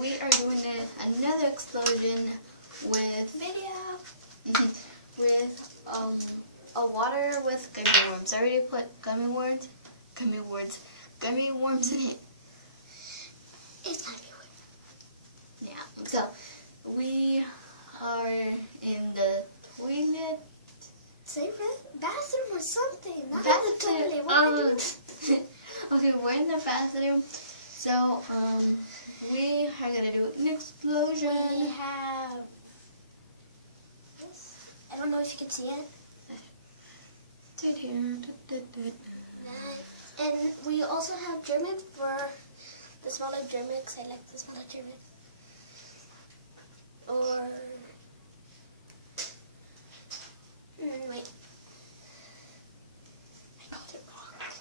we are doing another explosion with with a water with gummy worms. I already put gummy worms in it. It's gonna be weird. Yeah. So we are in the toilet. Say bathroom or something. Not Bathroom. in the toilet. What am I doing? Okay, we're in the bathroom. So we are gonna do an explosion. We have this. I don't know if you can see it. And we also have German for the smaller German, because I like the smaller German. Or, wait. I called it wrong.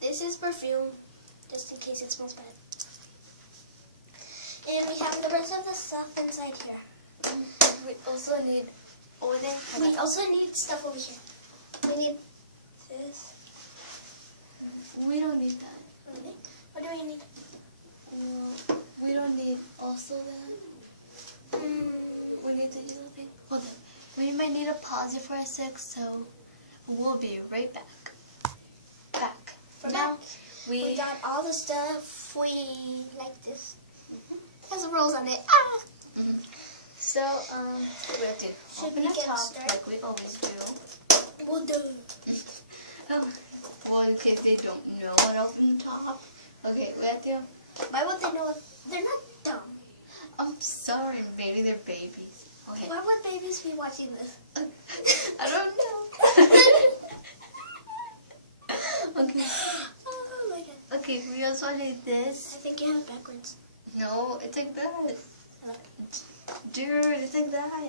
This is perfume, just in case it smells bad. And we have the rest of the stuff inside here. We also need over there. We also need stuff over here. We need this. We don't need that. Really? What do we need? We don't need also that. We need the yellow thing. Hold on. We might need to pause it for a sec, so we'll be right back. For now, back. We got all the stuff. We like this. Has rolls on it. Ah! So, we have to Should we open the get top started? like we always do. We'll do. Well, in case they don't know what open the top. Okay, we have to. Why would they know? They're not dumb. I'm sorry, maybe they're babies. Okay. Why would babies be watching this? I don't know. Okay. Oh my god. Okay, we also need I this. think you have it backwards. No, it's like that. Oh Dude, it's like that.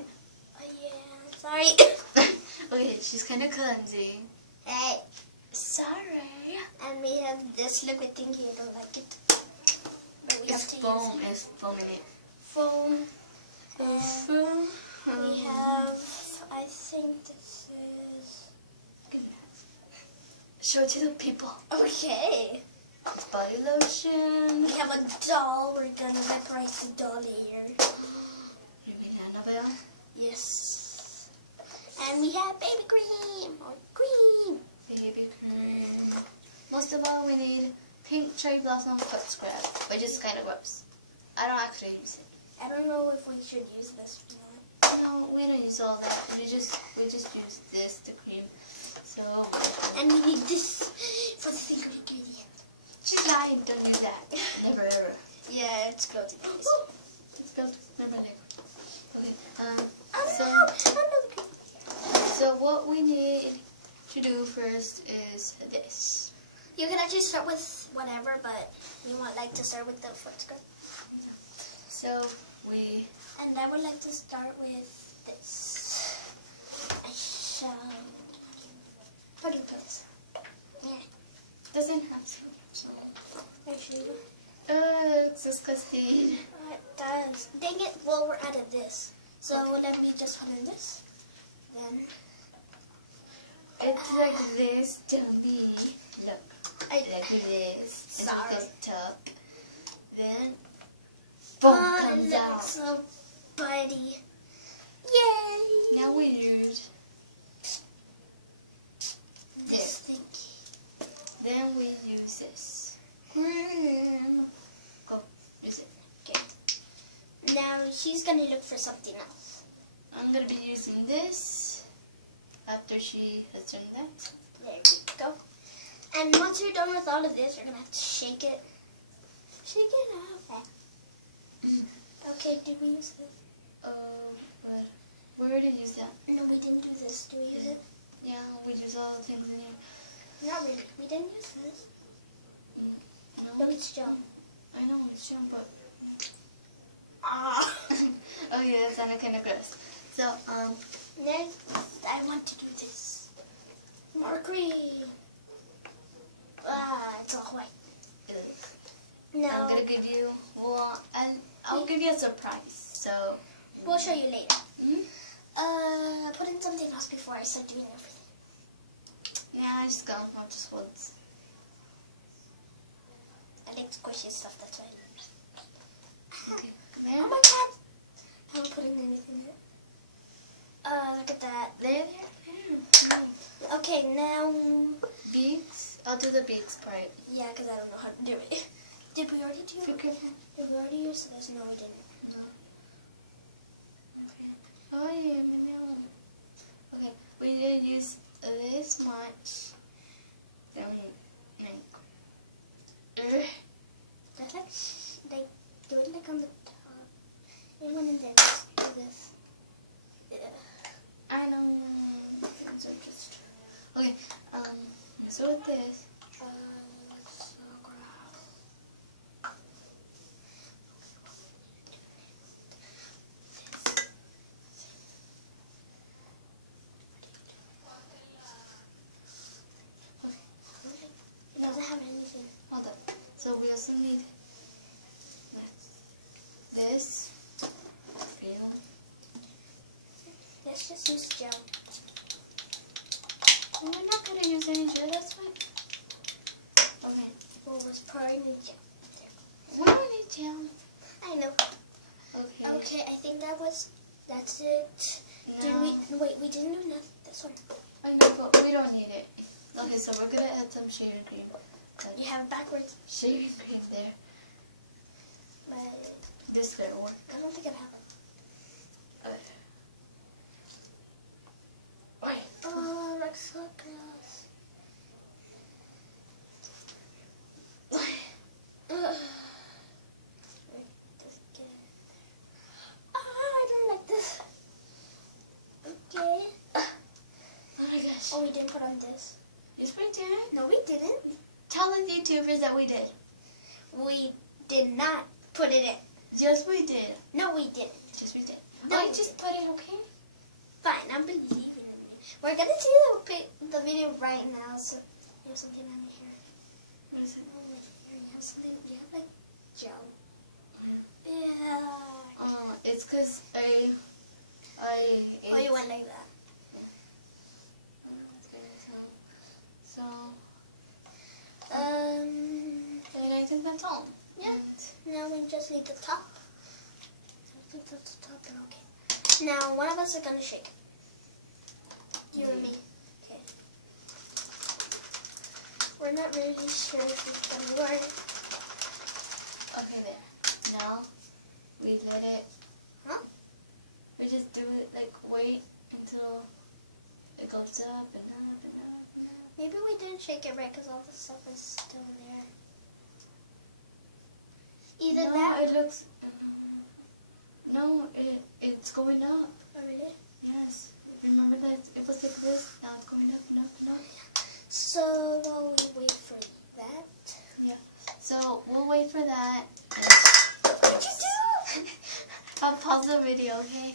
yeah. Sorry. Okay, she's kind of clumsy. Hey. Sorry. And we have this liquid thing here. I don't like it. But we have It's to foam. use it. It's foam in it. Foam. And Foam. we have, I think this is... Show it to the people. Okay. It's body lotion. We have a doll. We're gonna reprise the doll here. You mean Annabelle? Yes. And we have baby cream. Or cream. Baby cream. Most of all, we need pink cherry blossom foot scrub, which is kind of gross. I don't actually use it. I don't know if we should use this or not. No, we don't use all that. We just use this to cream. So. And we need this for the secret ingredient. She's lying. Don't do that. Never ever. Yeah, it's closing. It's spelled. Never ever. Okay. So, So what we need to do first is this. you can actually start with whatever, but you want like to start with the foot scrub. So we. And I would like to start with this. I shall. How do you put this? Yeah. Doesn't have to. Actually, It's disgusting. it does. Dang it! Well, we're out of this. So let me just put in this. Then. It's like this to me. Look. I like this. It's Sorry. like this tub. Then. Boom Oh, comes it out. looks so buddy. Yay! Now we use This thingy. Then we use this. Cream. Go. Use it. Okay. Now she's gonna look for something else. I'm gonna be using this after she has done that. There you go. And once you're done with all of this, you're gonna have to shake it. Shake it up. Okay, did we use this? But we already used that. No, we didn't do this. Do we use it? Yeah, we use all the things in here. Not really. We didn't use this. No, No, it's gel. I know it's junk, but Ah. oh yeah, that sounded kind of gross. So Next, I want to do this. More cream. Ah, it's all white. I'm No, gonna give you and I'll give you a surprise. So we'll show you later. hmm? Put in something else before I start doing everything. Yeah, just go. I'll just hold. I like squishy stuff, that's why. at that. There. Okay, now... Beaks? I'll do the beaks part. Yeah, because I don't know how to do it. Did we already do it? Did we already use this? No, we didn't. No. Okay. Oh, yeah, no. Okay, we did use this much. Then That's like, do it like on the top. And then just do this. Yeah. I know. So just okay. So with this. So it doesn't have anything. Hold up. So we also need this. Let's just use gel. We're not gonna use any gel. That's fine. Okay. Well, let's probably need gel. We don't need gel. I know. Okay. Okay, I think that's it. No. Wait, we didn't do nothing. Sorry. I know, but we don't need it. Okay, so we're gonna add some shaving cream. You have it backwards. Shaving cream there. But This better work. I don't think it happened. Wait. Oh, that's so gross. I don't like this. Okay. Oh my gosh. Oh, we didn't put on this. Yes, we did. No, we didn't. Tell the YouTubers that we did. We did not put it in. Yes, we did. No, we didn't. Yes, we did. No, I we just put it, okay? Fine, I'm believing in you. We're gonna see the video right now. So you have something on here. What is it? Oh, wait, here you have something. You have like gel. Yeah. It's because I Oh, you went like that. So, And I think that's all. yeah. Now we just need the top. I think that's the top, but okay. Now one of us is gonna shake. You and me. Okay. We're not really sure if it's gonna work. Okay, there. Now, we let it, Huh? we just do it, like, wait until it goes up and up and up and up. Maybe we didn't shake it right because all the stuff is still there. Either No, that. it looks, no, it's going up. Oh, really? Yes. Remember that it was like this, now it's going up and up and up. So while we wait for that. So, we'll wait for that. What'd you do? I'll pause the video, okay?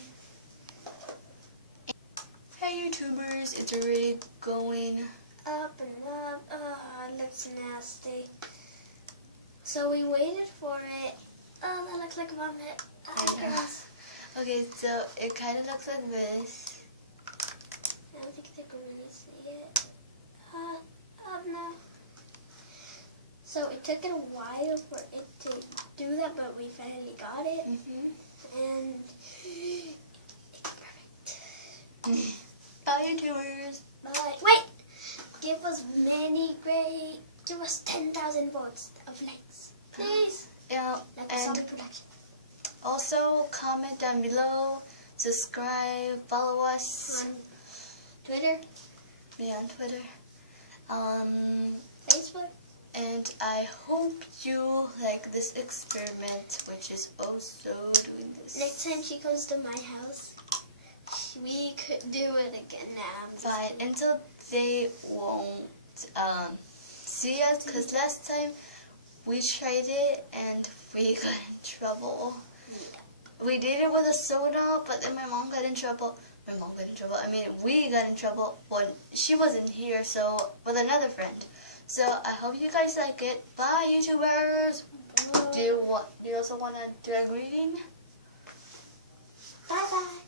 Hey YouTubers, it's already going. Up and up. Oh, it looks nasty. So we waited for it. Oh, that looks like vomit. I know. Gross. Okay, so it kind of looks like this. I don't think they're going to see it. Oh no. So it took it a while for it to do that, but we finally got it. And it's perfect. Bye YouTubers. Bye. Wait! Give us give us 10,000 votes of likes. Please. Yeah, Like the and Solid Production. also comment down below, subscribe, follow us On Twitter, on Twitter. Facebook. And I hope you like this experiment, which is also doing this. Next time she comes to my house, we could do it again now. But until they won't see us, because last time we tried it and we got in trouble. Yeah. We did it with a soda, but then my mom got in trouble. I mean, we got in trouble when she wasn't here, so with another friend. So I hope you guys like it. Bye, YouTubers. Bye. Do you also want to do a greeting? Bye.